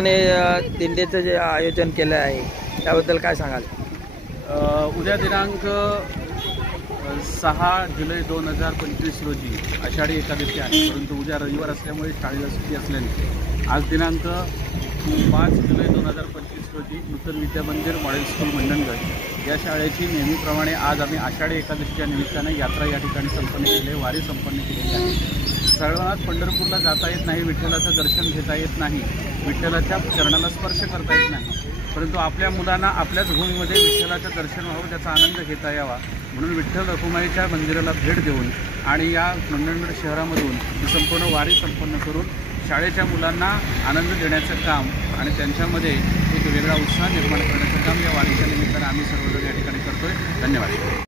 प्रशासनाने दिंडीचं जे आयोजन केलं आहे त्याबद्दल काय सांगाल? उद्या दिनांक 6 जुलै 2025 रोजी आषाढी एकादशी आहे, परंतु उद्या रविवार असल्यामुळे शाळेला सुट्टी असल्याने आज दिनांक 5 जुलै 2025 रोजी नूतन विद्यामंदिर मॉडेल स्कूल मंडणगड या शाळेची नेहमीप्रमाणे आज आम्ही आषाढी एकादशीच्या निमित्ताने यात्रा या ठिकाणी संपन्न केली आहे, वारी संपन्न केलेली आहे। सर्वांनाच पंढरपूरला जाता येत नाही, विठ्ठलाचं दर्शन घेता येत नाही, विठ्ठलाच्या चरणाला स्पर्श करता येत नाही, परंतु आपल्या मुलांना आपल्याच भूमीमध्ये विठ्ठलाचं दर्शन व्हावं, त्याचा आनंद घेता यावा म्हणून विठ्ठल रखुमाईच्या मंदिराला भेट देऊन आणि या मंडणगड शहरामधून संपूर्ण वारी संपन्न करून शाळेच्या मुलांना आनंद देण्याचं काम आणि त्यांच्यामध्ये एक वेगळा उत्साह निर्माण करण्याचं काम या वारीच्या निमित्तानं आम्ही सर्वजण या ठिकाणी करतोय। धन्यवाद।